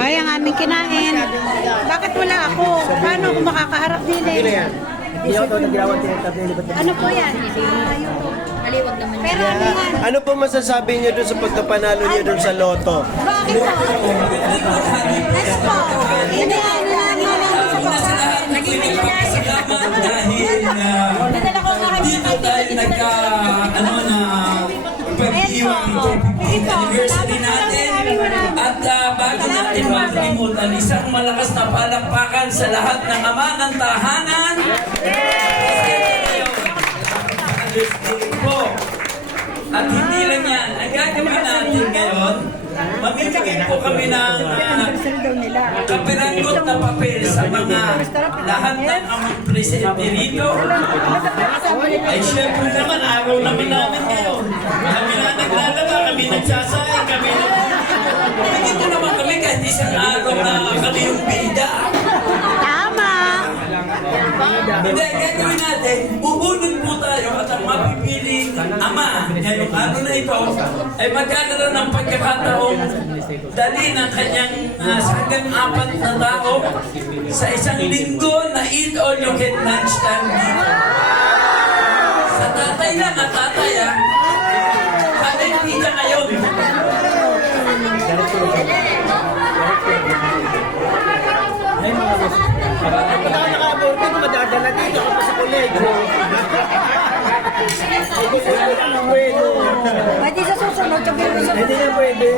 Ay, ang aming kinain. Bakit wala ako? Paano ako makakaharap din eh? Ano po yan? Maliwag naman. Pero ano yan? Ano po masasabi niyo doon sa pagkapanalo niyo doon sa loto? Bakit po? Next po. Hindi, ano namin sa pagkain. Dito tayo pag-iwan ito anniversary natin. At bago natin makalimutan, isang malakas na palakpakan sa lahat ng ama ng tahanan. At hindi lang yan, ang gagawin natin ngayon, mamimigay po kami ng kapiranggot na papel sa mga lahat ng amang presidente rito. Ay syempre naman, araw namin ngayon. Kami na naglalaba, kami nagsasayang, kami na... Nandito naman kami kahit isang araw na kami yung bida. Tama! Hindi, gagawin natin, bubunod po tayo at ang mapipiling ama ngayong araw na ito ay magkakaroon ng pagkakataong dali ng kanyang hanggang 4 na tao sa isang linggo na eat all you can lunch time dito. Sa tatay lang at tatay tatay pizza ngayon. Kapag ako naka-aborto, madadala dito ako sa kolego. Pwede sa susunod, sabihin mo sa Hindi na pwede.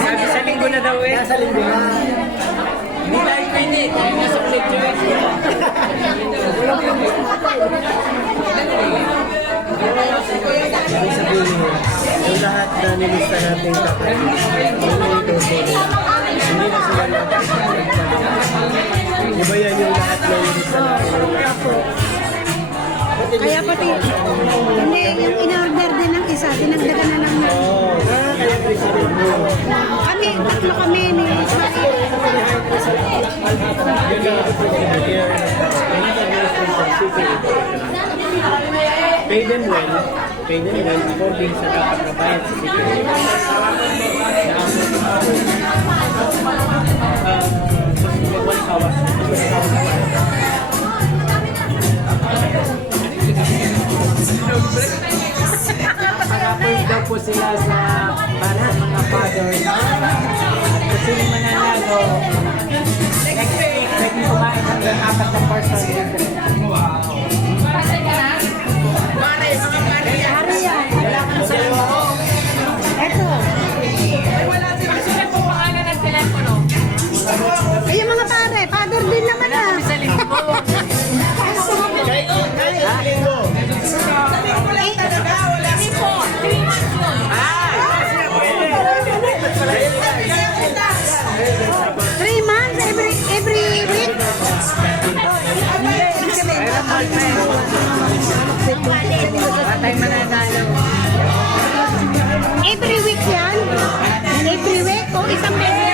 Sabi sa linggo na daw eh. Nasa linggo na. Hindi tayo pwede. Tayo nasa graduation. Ibig sabihin, yung lahat na nilista natin kapag hindi na sila iba yan yung lahat na nilista natin. Kaya pati, hindi, yung in-order din ng isa, dinagdagan na ng Oo, kaya president mo. kami, tatlo kami ni Ismael. Pay them well according sa dapat na bayad sa city. Nakapag daw po sila sa para sa mga father. At sila mananalo. Next week, pwede kumain hanggang 4 na person dito. Hari yan. Wala kang salawa. Eto. Ay, yung mga pare, father din naman ah. Sa linggo. Every week? Patay mananalo. Every week yan? Every week? O isang beses?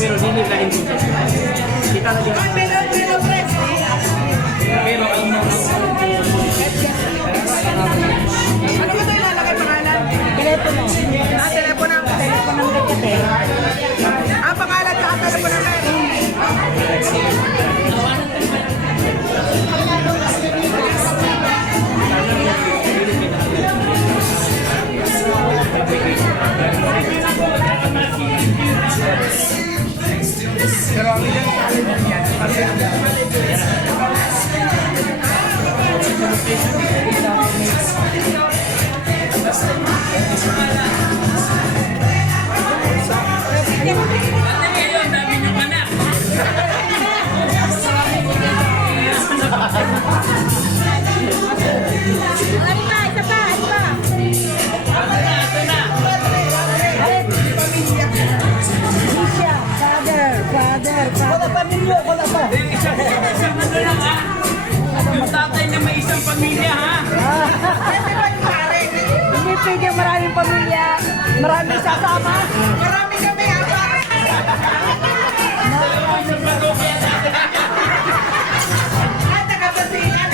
Pero hindi nila hindi. Kita na din. Pero ang Ano ba ito ilalagay pangalan? Telepono. Telepono. Telepono ng Duterte. Pangalan sa telepono na yun. pero ang ilang talent niyan, Father. Wala pa ninyo, wala pa. speaking, maraming pamilya, maraming sasama. Marami kami, apa. At nakabasihan.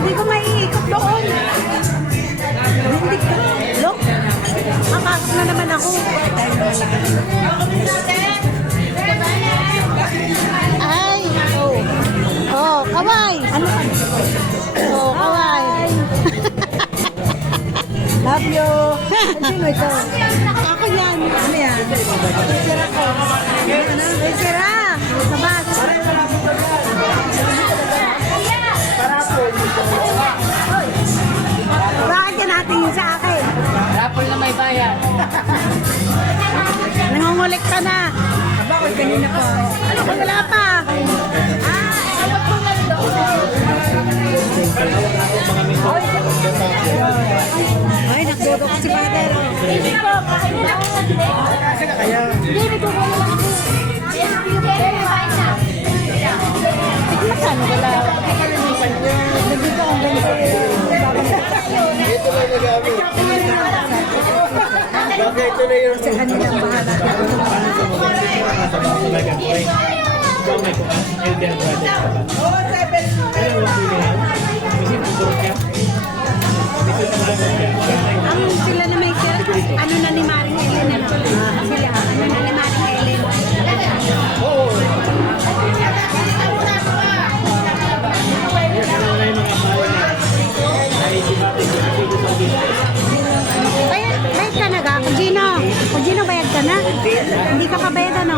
Hindi ko maiikot doon. Hindi ka. Look, makasok na naman ako. Ay, oh. Oh, kaway. Ano ka? Oh, kaway. Love you. Sino ito? Ako yan. Ano yan? Sira ko. Ay, sira. Sabas. Bakit ka natingin sa akin? Rapol na may bayan. Nangungulik ka na. Bakit kanina pa? Ano kung wala pa? Ay, nagdodok si Father. Magkano wala? Nagdito ang ganito. Ito lang nagamit. Bakit ito na yung Sa kanilang bahala. Oh, 7. Ang sila na may sila, ano na ni Maring Ellen, ano? Sila, ano na ni Maring Ellen. Bayad ka na ga? Kung Gino bayad ka na? Hindi ka pa bayad ano?